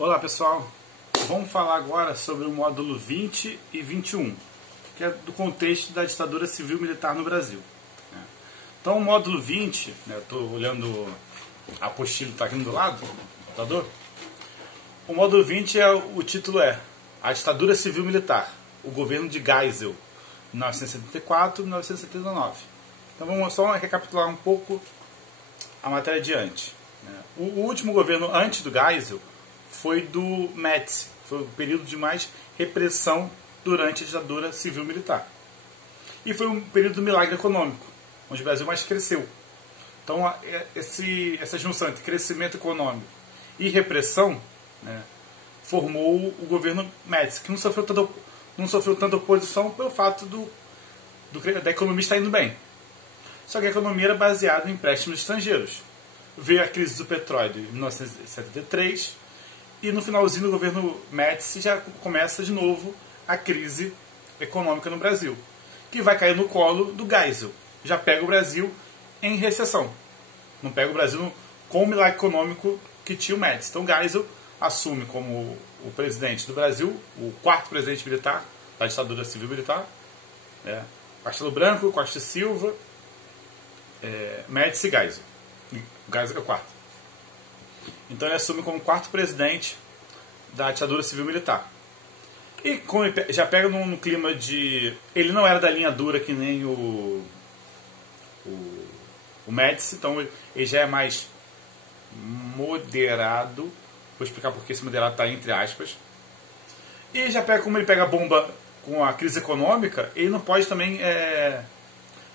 Olá pessoal, vamos falar agora sobre o módulo 20 e 21, que é do contexto da ditadura civil-militar no Brasil. Então o módulo 20, estou olhando a apostila que está aqui do lado do computador. O módulo 20 o título é A Ditadura Civil-Militar, o Governo de Geisel, 1974 e 1979. Então vamos só recapitular um pouco a matéria de antes. O último governo antes do Geisel foi do Médici, foi o período de mais repressão durante a ditadura civil-militar. E foi um período do milagre econômico, onde o Brasil mais cresceu. Então essa junção entre crescimento econômico e repressão, formou o governo Médici, que não sofreu tanta oposição pelo fato da economia estar indo bem. Só que a economia era baseada em empréstimos estrangeiros. Veio a crise do petróleo em 1973 e no finalzinho do governo Médici já começa de novo a crise econômica no Brasil, que vai cair no colo do Geisel. Já pega o Brasil em recessão. Não pega o Brasil com o milagre econômico que tinha o Médici. Então Geisel assume como o presidente do Brasil, o quarto presidente militar da ditadura civil-militar. Castelo Branco, Costa e Silva, Médici e Geisel. Geisel é o quarto. Então ele assume como quarto presidente da ditadura civil-militar. E como ele já pega no clima de... Ele não era da linha dura que nem o Médici, então ele já é mais moderado. Vou explicar porque esse moderado está entre aspas. E já pega, como ele pega a bomba com a crise econômica, ele não pode também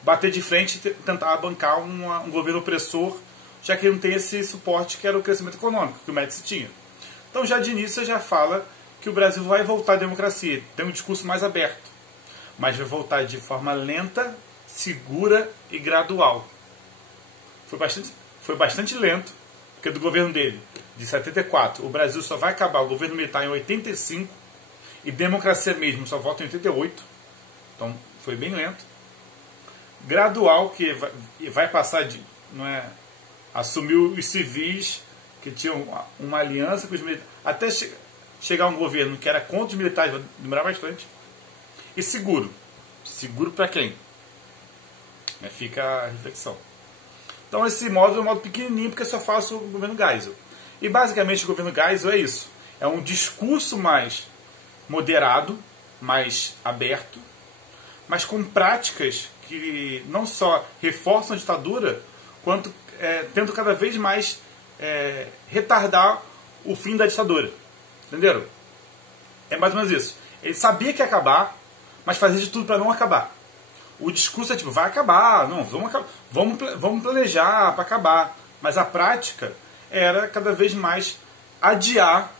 bater de frente e tentar bancar um governo opressor, já que ele não tem esse suporte que era o crescimento econômico que o Médici tinha. Então já de início já fala que o Brasil vai voltar à democracia, tem um discurso mais aberto, mas vai voltar de forma lenta, segura e gradual. Foi bastante lento, porque do governo dele, de 74, o Brasil só vai acabar o governo militar em 85, e democracia mesmo só volta em 88, então foi bem lento. Gradual, que vai passar de... assumiu os civis que tinham uma aliança com os militares, até chegar a um governo que era contra os militares, vai demorar bastante. E seguro. Seguro para quem? Fica a reflexão. Então esse módulo é um módulo pequenininho, porque só fala sobre o governo Geisel. E basicamente o governo Geisel é isso. É um discurso mais moderado, mais aberto, mas com práticas que não só reforçam a ditadura, quanto tendo cada vez mais retardar o fim da ditadura. Entenderam? É mais ou menos isso. Ele sabia que ia acabar, mas fazia de tudo para não acabar. O discurso é tipo, vai acabar, não, vamos planejar para acabar. Mas a prática era cada vez mais adiar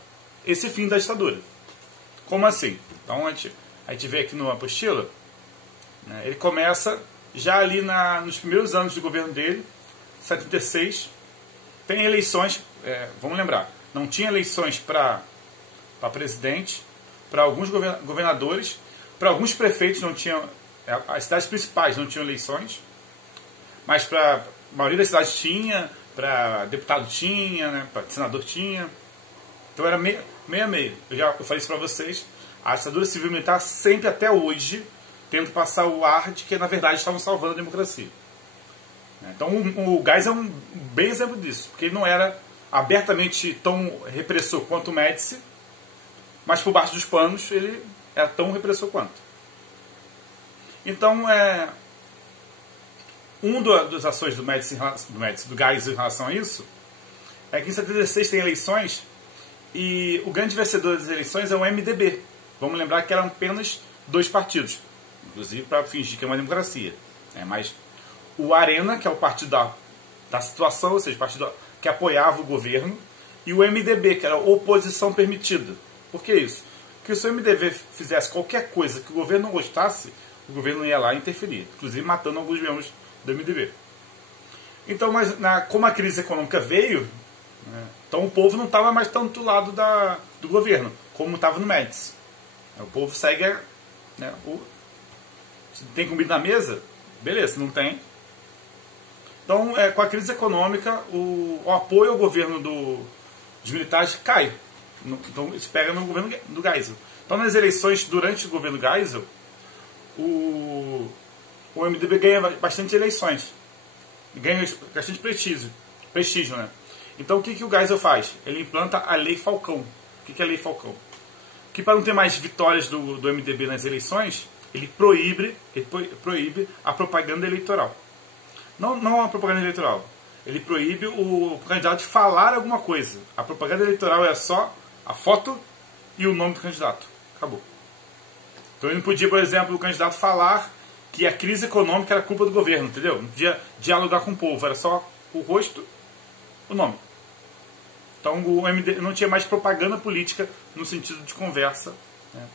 esse fim da ditadura. Como assim? Então a gente vê aqui no apostila, ele começa já ali nos primeiros anos do governo dele, 76, tem eleições, vamos lembrar, não tinha eleições para presidente, para alguns governadores, para alguns prefeitos não tinham, as cidades principais não tinham eleições, mas para a maioria das cidades tinha, para deputado tinha, para senador tinha, então era meio a meio. Eu falei isso para vocês, a ditadura civil-militar sempre até hoje tenta passar o ar de que na verdade estavam salvando a democracia. Então o Geisel é um bem exemplo disso, porque ele não era abertamente tão repressor quanto o Médici, mas por baixo dos panos ele era tão repressor quanto. Então das ações do Geisel em relação a isso é que em 76 tem eleições e o grande vencedor das eleições é o MDB. Vamos lembrar que eram apenas 2 partidos, inclusive para fingir que é uma democracia, mas o Arena, que é o partido da situação, ou seja, o partido que apoiava o governo, e o MDB, que era a oposição permitida. Por que isso? Porque se o MDB fizesse qualquer coisa que o governo não gostasse, o governo ia lá interferir, inclusive matando alguns membros do MDB. Então, mas como a crise econômica veio, então o povo não estava mais tanto do lado do governo, como estava no Médici. O povo segue... se tem comida na mesa, beleza, se não tem... Então, com a crise econômica, o apoio ao governo dos militares cai. Então isso pega no governo do Geisel. Então nas eleições durante o governo Geisel, o MDB ganha bastante eleições. Ganha bastante prestígio, né? Então o que o Geisel faz? Ele implanta a Lei Falcão. O que é a Lei Falcão? Que para não ter mais vitórias do MDB nas eleições, ele proíbe a propaganda eleitoral. Não a propaganda eleitoral. Ele proíbe o candidato de falar alguma coisa. A propaganda eleitoral é só a foto e o nome do candidato. Acabou. Então ele não podia, por exemplo, o candidato falar que a crise econômica era culpa do governo, entendeu? Não podia dialogar com o povo, era só o rosto, o nome. Então o MDB não tinha mais propaganda política no sentido de conversa. Né?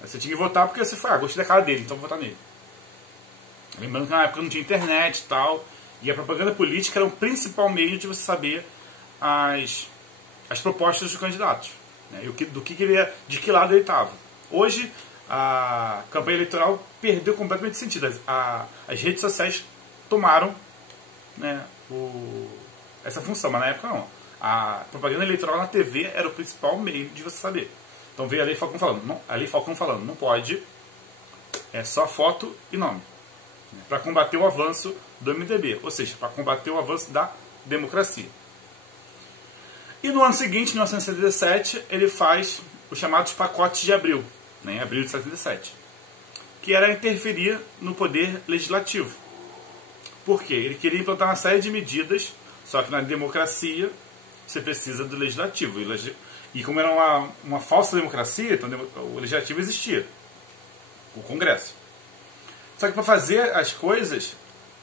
Você tinha que votar porque você foi, gostei da cara dele, então vou votar nele. Lembrando que na época não tinha internet e tal, e a propaganda política era o principal meio de você saber as propostas dos candidatos. Né? E de que lado ele estava. Hoje, a campanha eleitoral perdeu completamente sentido. As redes sociais tomaram, né, essa função, mas na época não. A propaganda eleitoral na TV era o principal meio de você saber. Então veio a Lei Falcão falando, não pode, é só foto e nome. Né, para combater o avanço do MDB, ou seja, para combater o avanço da democracia. E no ano seguinte, em 1977, ele faz os chamados pacotes de abril, né, em abril de 77, que era interferir no poder legislativo. Por quê? Ele queria implantar uma série de medidas, só que na democracia você precisa do legislativo. E como era uma falsa democracia, então o legislativo existia, o Congresso. Só que para fazer as coisas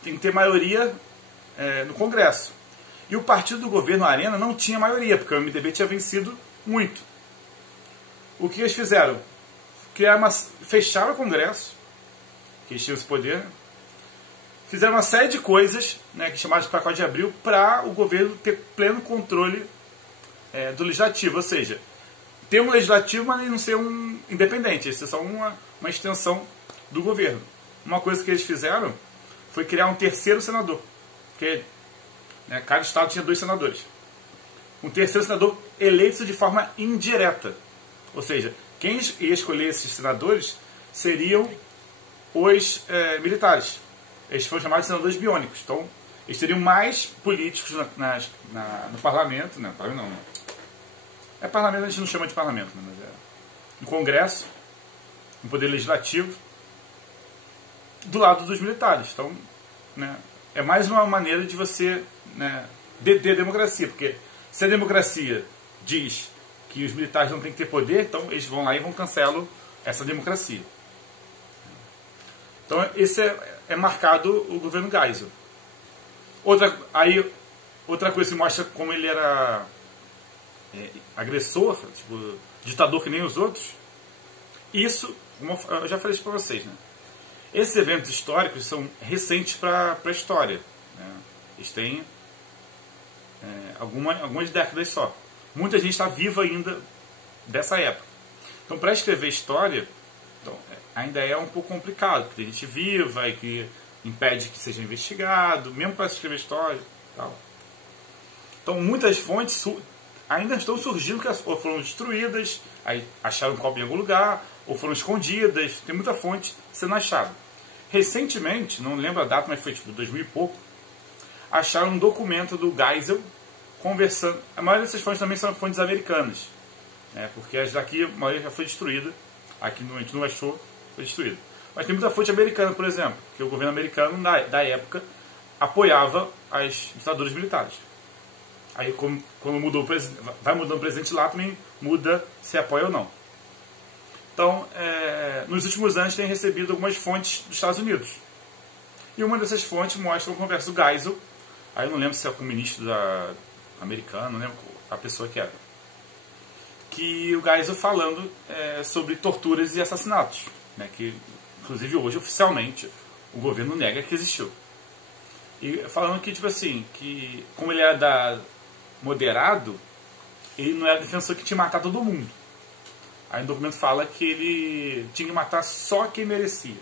tem que ter maioria no Congresso. E o partido do governo Arena não tinha maioria, porque o MDB tinha vencido muito. O que eles fizeram? Fecharam o Congresso, que eles tinham esse poder, fizeram uma série de coisas, né, que chamaram de pacote de abril, para o governo ter pleno controle do legislativo. Ou seja, ter um legislativo, mas não ser um independente, isso é só uma extensão do governo. Uma coisa que eles fizeram foi criar um terceiro senador, porque cada estado tinha 2 senadores. Um terceiro senador eleito de forma indireta. Ou seja, quem ia escolher esses senadores seriam os militares. Eles foram chamados de senadores biônicos. Então, eles teriam mais políticos no parlamento. Não, parlamento não. Parlamento a gente não chama de parlamento, né, mas no Congresso, no Poder Legislativo, do lado dos militares. Então, né, é mais uma maneira de você, né, deter a democracia. Porque se a democracia diz que os militares não têm que ter poder, então eles vão lá e vão cancelar essa democracia. Então esse é marcado o governo Geisel. Outra coisa que mostra como ele era agressor, tipo, ditador que nem os outros. Isso, como eu já falei isso para vocês, né? Esses eventos históricos são recentes para a história. Né? Eles têm algumas décadas só. Muita gente está viva ainda dessa época. Então, para escrever história, então, ainda é um pouco complicado, porque tem gente viva e que impede que seja investigado, mesmo para escrever história e tal. Então, muitas fontes ainda estão surgindo, que ou foram destruídas, aí acharam cópia em algum lugar, ou foram escondidas. Tem muita fonte sendo achada. Recentemente, não lembro a data, mas foi tipo 2000 e pouco, acharam um documento do Geisel conversando. A maioria dessas fontes também são fontes americanas, né, porque as daqui a maioria já foi destruída. Aqui a gente não achou, foi destruída. Mas tem muita fonte americana, por exemplo, que o governo americano da época apoiava as ditaduras militares. Aí quando mudou vai mudando o presidente lá, também muda se apoia ou não. Então, nos últimos anos tem recebido algumas fontes dos Estados Unidos. E uma dessas fontes mostra uma conversa do Geisel. Aí eu não lembro se é com o ministro americano, não lembro a pessoa que era. Que o Geisel falando sobre torturas e assassinatos. Né, que, inclusive, hoje, oficialmente, o governo nega que existiu. E falando que, tipo assim, que como ele era moderado, ele não era defensor que tinha que matar todo mundo. Aí o documento fala que ele tinha que matar só quem merecia.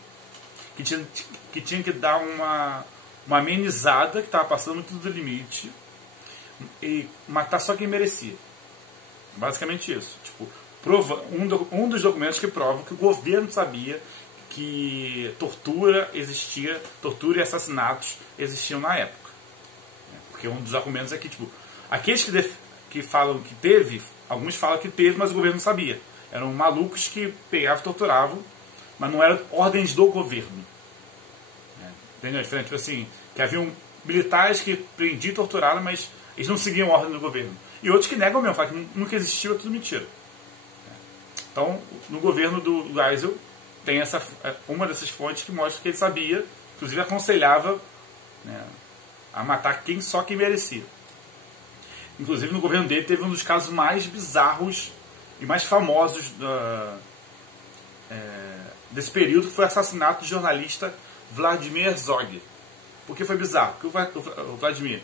Que tinha que dar uma amenizada, que estava passando muito do limite, e matar só quem merecia. Basicamente isso. Tipo, um dos documentos que prova que o governo sabia que tortura e assassinatos existiam na época. Porque um dos argumentos é que, tipo, aqueles que falam que teve, alguns falam que teve, mas o governo não sabia. Eram malucos que pegavam e torturavam, mas não eram ordens do governo. Entendeu? Diferente, tipo assim, que haviam militares que prendiam e torturaram, mas eles não seguiam a ordem do governo. E outros que negam mesmo, falam que nunca existiu, é tudo mentira. Então, no governo do Geisel, tem uma dessas fontes que mostra que ele sabia, inclusive aconselhava, né, a matar só quem merecia. Inclusive, no governo dele, teve um dos casos mais bizarros e mais famosos desse período, que foi o assassinato do jornalista Vladimir Herzog. Por que foi bizarro? Porque o Vladimir,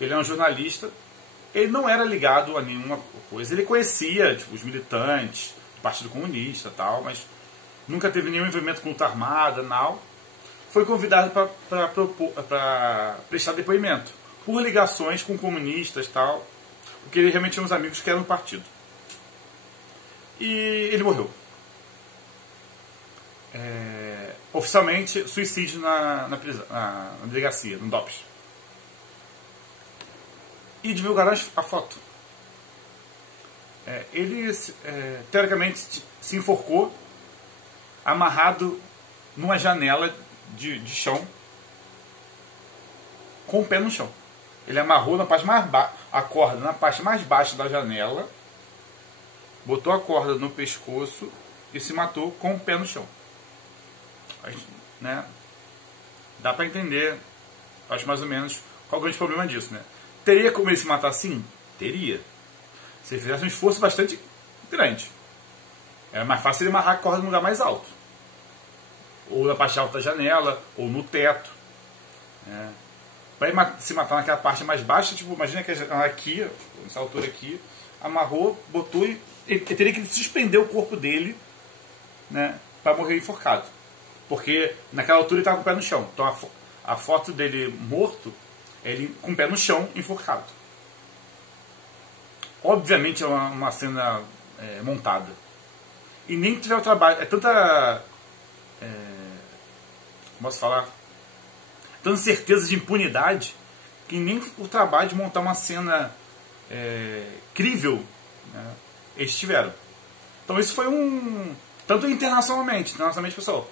ele é um jornalista, ele não era ligado a nenhuma coisa, ele conhecia, tipo, os militantes do Partido Comunista e tal, mas nunca teve nenhum envolvimento com luta armada, não. Foi convidado para prestar depoimento, por ligações com comunistas e tal, porque ele realmente tinha uns amigos que eram do partido. E ele morreu. Oficialmente, suicídio na delegacia, no DOPS. E divulgaram a foto. Ele, teoricamente, se enforcou, amarrado numa janela de chão, com o pé no chão. Ele amarrou na parte mais a corda na parte mais baixa da janela, botou a corda no pescoço e se matou com o pé no chão. Né? Dá pra entender, acho mais ou menos, qual é o grande problema disso, né? Teria como ele se matar assim? Teria. Se ele fizesse um esforço bastante grande. Era mais fácil ele amarrar a corda num lugar mais alto. Ou na parte alta da janela, ou no teto. Para ele se matar naquela parte mais baixa, tipo, imagina que aqui, nessa altura aqui, amarrou, botou e ele teria que suspender o corpo dele, né, para morrer enforcado. Porque naquela altura ele estava com o pé no chão. Então a foto dele morto, ele com o pé no chão, enforcado. Obviamente é uma cena montada. E nem tiver o trabalho. É tanta. Como posso falar? Tanta certeza de impunidade que nem o trabalho de montar uma cena crível, né, eles tiveram. Então isso foi tanto internacionalmente, pessoal.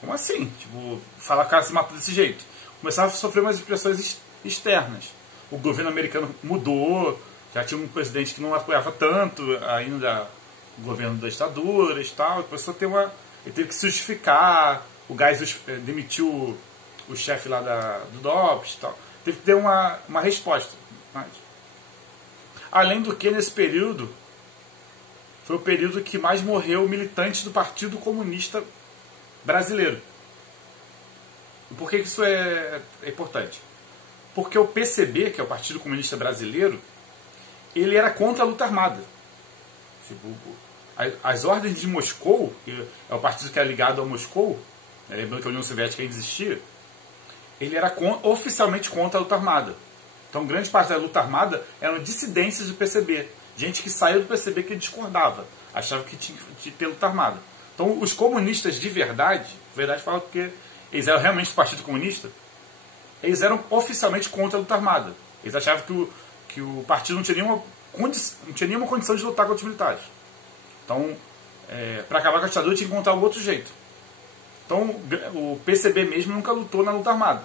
Como assim? Tipo, falar que o cara se matou desse jeito. Começava a sofrer umas pressões externas. O governo americano mudou, já tinha um presidente que não apoiava tanto ainda o governo das ditaduras e tal. Começou a ter ele teve que se justificar. O Geisel demitiu o chefe lá do DOPS e tal. Teve que ter uma resposta. Mas, além do que, nesse período, foi o período que mais morreu militantes do Partido Comunista Brasileiro. E por que isso é importante? Porque o PCB, que é o Partido Comunista Brasileiro, ele era contra a luta armada. Tipo, as ordens de Moscou, que é o partido que é ligado a Moscou, lembrando que a União Soviética ainda existia, ele era oficialmente contra a luta armada. Então, grande parte da luta armada eram dissidências do PCB. Gente que saiu do PCB que discordava, achava que tinha que ter luta armada. Então, os comunistas de verdade falam porque eles eram realmente o Partido Comunista, eles eram oficialmente contra a luta armada. Eles achavam que o partido não tinha nenhuma condição de lutar contra os militares. Então, para acabar com a ditadura, tinha que encontrar um outro jeito. Então, o PCB mesmo nunca lutou na luta armada.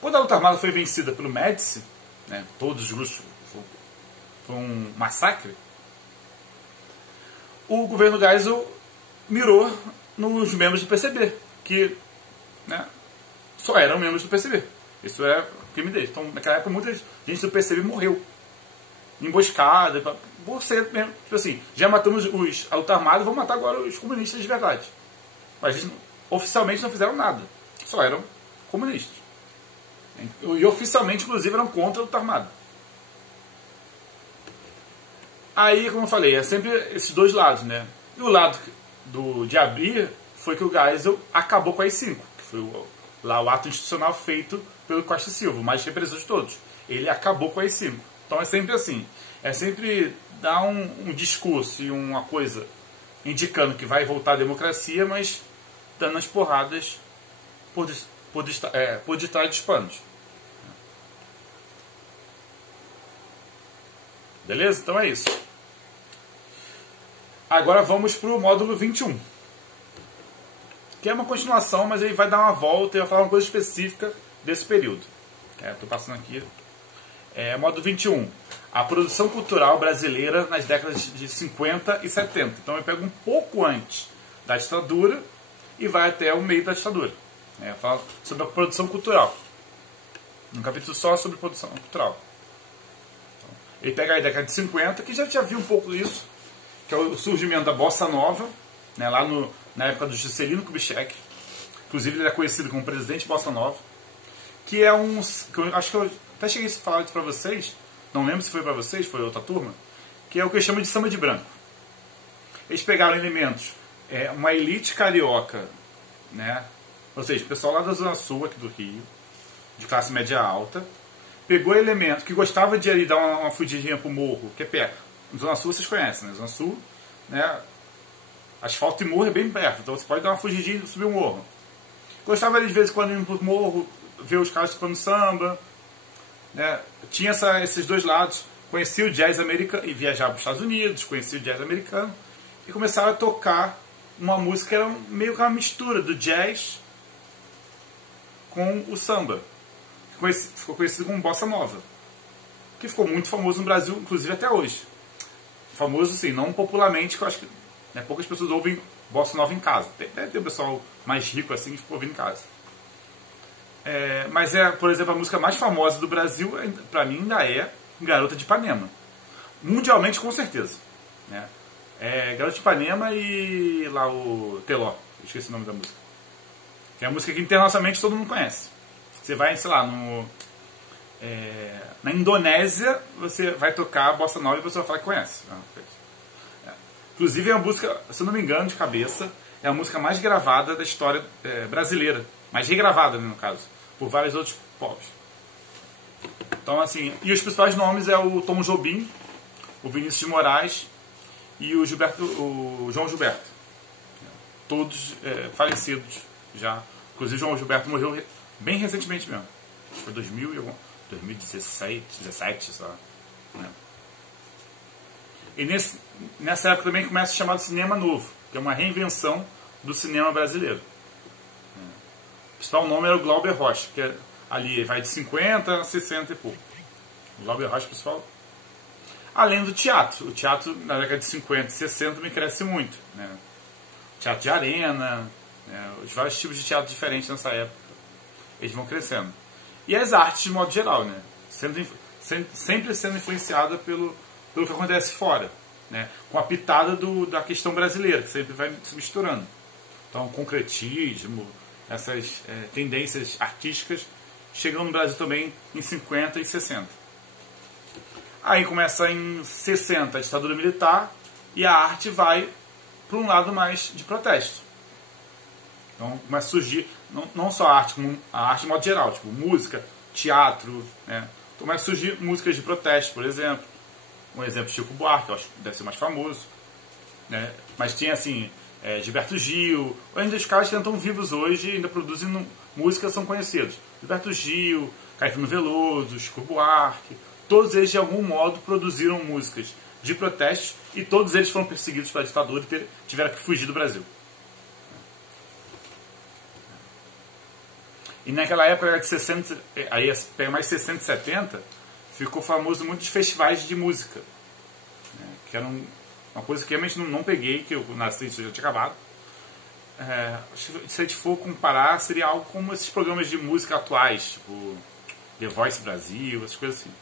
Quando a luta armada foi vencida pelo Médici, né, todos os grupos, foi um massacre, o governo Geisel mirou nos membros do PCB, que, né, só eram membros do PCB. Isso é crime deles. Então, naquela época, muita gente do PCB morreu. Emboscada, por ser mesmo. Tipo assim, já matamos a luta armada, vamos matar agora os comunistas de verdade. Mas eles oficialmente não fizeram nada. Só eram comunistas. E oficialmente, inclusive, eram contra a luta armada. Aí, como eu falei, é sempre esses dois lados, né? E o lado de abrir foi que o Geisel acabou com a AI-5, que foi lá o ato institucional feito pelo Costa e Silva, o mais representante de todos. Ele acabou com a AI-5. Então é sempre assim. é sempre dar um discurso e uma coisa indicando que vai voltar a democracia, mas dando as porradas por detrás dos panos. Beleza? Então é isso. Agora vamos para o módulo 21. Que é uma continuação, mas ele vai dar uma volta e vai falar uma coisa específica desse período. Estou passando aqui. Módulo 21. A produção cultural brasileira nas décadas de 50 e 70. Então eu pego um pouco antes da ditadura e vai até o meio da ditadura. Fala sobre a produção cultural. Um capítulo só sobre produção cultural. Então, ele pega a década de 50, que já viu um pouco isso, que é o surgimento da Bossa Nova, né, lá na época do Juscelino Kubitschek. Inclusive ele é conhecido como presidente Bossa Nova. Que é que eu acho que eu até cheguei a falar isso para vocês, não lembro se foi para vocês, foi outra turma, que é o que eu chamo de samba de branco. Eles pegaram elementos, uma elite carioca, né? Ou seja, o pessoal lá da Zona Sul, aqui do Rio, de classe média alta, pegou elementos que gostava de ali dar uma fugidinha pro morro, que é perto. Zona Sul vocês conhecem, né? Zona Sul, né? Asfalto e morro é bem perto, então você pode dar uma fugidinha e subir um morro. Gostava de vez em quando ir pro morro, ver os caras tocando samba, né? Tinha esses dois lados. Conhecia o jazz americano e viajava para os Estados Unidos, conhecia o jazz americano e começaram a tocar uma música que era meio que uma mistura do jazz com o samba. Ficou conhecido como Bossa Nova, que ficou muito famoso no Brasil, inclusive até hoje. Famoso, sim, não popularmente, que eu acho que poucas pessoas ouvem Bossa Nova em casa. Deve ter um pessoal mais rico assim que ficou ouvindo em casa. Mas por exemplo, a música mais famosa do Brasil, para mim, ainda é Garota de Ipanema. Mundialmente, com certeza. Né? Garota de Ipanema e lá o Teló. Esqueci o nome da música. Que é a música que internacionalmente todo mundo conhece. Você vai, sei lá, na Indonésia, você vai tocar a Bossa Nova e você vai falar que conhece. Inclusive, é uma música, se eu não me engano, de cabeça, é a música mais gravada da história brasileira. Mais regravada, né, no caso, por vários outros povos. Então, assim, e os principais nomes é o Tom Jobim, o Vinícius de Moraes e o João Gilberto. Todos falecidos já. Inclusive, o João Gilberto morreu bem recentemente mesmo. Acho que foi 2017, sei lá. Né? E nessa época também começa o chamado cinema novo, que é uma reinvenção do cinema brasileiro. O principal nome era o Glauber Rocha, que ali vai de 50 a 60 e pouco. O Glauber Rocha, pessoal. Além do teatro. O teatro, na década de 50 e 60, também cresce muito. Né? Teatro de arena, né? Os vários tipos de teatro diferentes nessa época. Eles vão crescendo. E as artes, de modo geral, né? Sempre sendo influenciada pelo que acontece fora. Né? Com a pitada da questão brasileira, que sempre vai se misturando. Então, o concretismo, essas tendências artísticas chegam no Brasil também em 50 e 60. Aí começa em 60 a ditadura militar e a arte vai para um lado mais de protesto. Então começa a surgir não só a arte, como a arte de modo geral, tipo música, teatro, né? Então começa a surgir músicas de protesto, por exemplo. Um exemplo, Chico Buarque, eu acho que deve ser mais famoso. Né? Mas tinha assim, Gilberto Gil, ainda os caras que ainda estão vivos hoje e ainda produzem músicas, são conhecidos. Gilberto Gil, Caetano Veloso, Chico Buarque, todos eles de algum modo produziram músicas de protestos e todos eles foram perseguidos pela ditadura e tiveram que fugir do Brasil. E naquela época de 60, aí pega mais 60 e 70, ficou famoso muitos festivais de música. Né? Que era uma coisa que eu realmente não peguei, que eu nasci isso já tinha acabado. Se a gente for comparar, seria algo como esses programas de música atuais, tipo The Voice Brasil, essas coisas assim.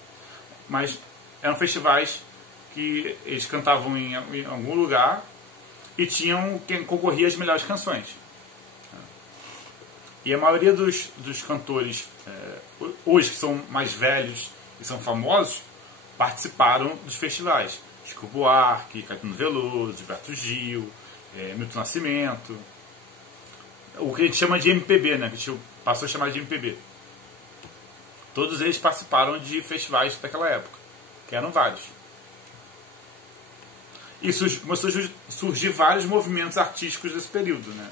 Mas eram festivais que eles cantavam em algum lugar e tinham quem concorria às melhores canções. E a maioria dos cantores, hoje que são mais velhos e são famosos, participaram dos festivais. Chico Buarque, Caetano Veloso, Gilberto Gil, Milton Nascimento. O que a gente chama de MPB, né? Que a gente passou a chamar de MPB. Todos eles participaram de festivais daquela época, que eram vários. E começou a surgir vários movimentos artísticos desse período, né?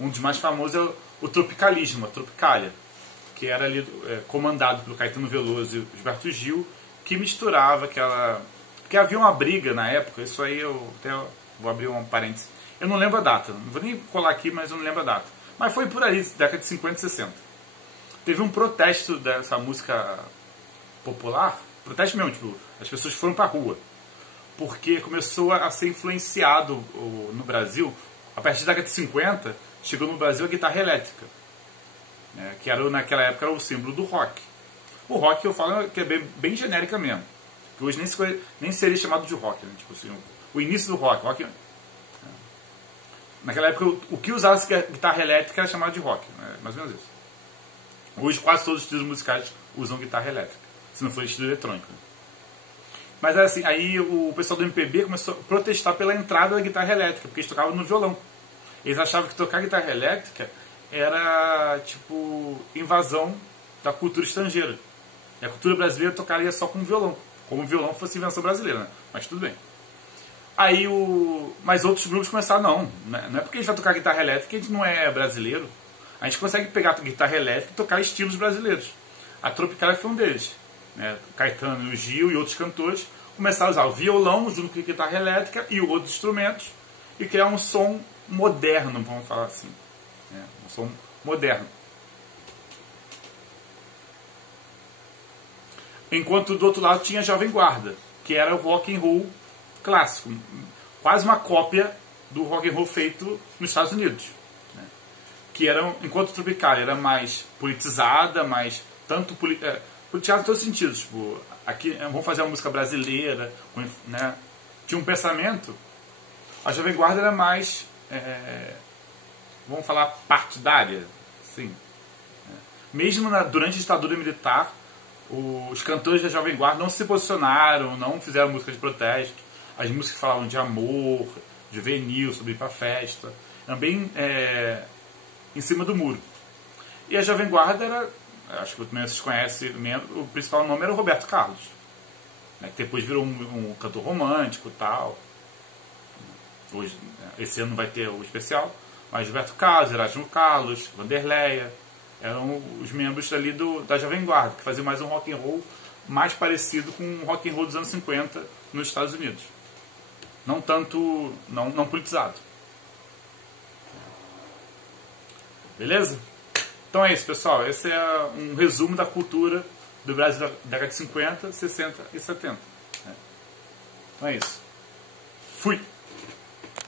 Um dos mais famosos é o tropicalismo, a Tropicália, que era ali comandado pelo Caetano Veloso e Gilberto Gil, que misturava aquela... Porque havia uma briga na época, isso aí eu até vou abrir um parênteses. Eu não lembro a data, não vou nem colar aqui, mas eu não lembro a data. Mas foi por aí, década de 50 e 60. Teve um protesto dessa música popular, protesto mesmo, tipo, as pessoas foram pra rua, porque começou a ser influenciado no Brasil, a partir da década de 50, chegou no Brasil a guitarra elétrica, né, que era, naquela época era o símbolo do rock. O rock eu falo que é bem genérica mesmo, que hoje nem seria chamado de rock, né? Tipo assim, o início do rock. Naquela época o que usava guitarra elétrica era chamado de rock, né? Mais ou menos isso. Hoje quase todos os estilos musicais usam guitarra elétrica, se não for estilo eletrônico. Mas assim, aí o pessoal do MPB começou a protestar pela entrada da guitarra elétrica, porque eles tocavam no violão. Eles achavam que tocar guitarra elétrica era tipo invasão da cultura estrangeira. E a cultura brasileira tocaria só com violão, como o violão fosse invenção brasileira, né? Mas tudo bem. Aí mas outros grupos começaram, não é porque a gente vai tocar guitarra elétrica que a gente não é brasileiro. A gente consegue pegar a guitarra elétrica e tocar estilos brasileiros. A Tropicália foi um deles. Né? Caetano, o Gil e outros cantores começaram a usar o violão junto com a guitarra elétrica e outros instrumentos e criar um som moderno, vamos falar assim. Né? Um som moderno. Enquanto do outro lado tinha a Jovem Guarda, que era o rock and roll clássico, quase uma cópia do rock and roll feito nos Estados Unidos, né? Que era, enquanto o Tropicália era mais politizada, mais tanto politizada em todos os sentidos, tipo, aqui vamos fazer uma música brasileira, né? Tinha um pensamento. A Jovem Guarda era mais vamos falar partidária, sim, né? Mesmo durante a ditadura militar, os cantores da Jovem Guarda não se posicionaram, não fizeram música de protesto. As músicas que falavam de amor, juvenil, sobre ir pra festa, eram bem em cima do muro. E a Jovem Guarda era, acho que vocês conhecem, o principal nome era o Roberto Carlos, né, que depois virou um cantor romântico e tal. Hoje, esse ano vai ter o especial, mas Roberto Carlos, Erasmo Carlos, Vanderleia, eram os membros ali da Jovem Guarda, que faziam mais um rock and roll mais parecido com o rock and roll dos anos 50 nos Estados Unidos. Não tanto, não politizado. Beleza? Então é isso, pessoal. Esse é um resumo da cultura do Brasil da década de 50, 60 e 70. Então é isso. Fui!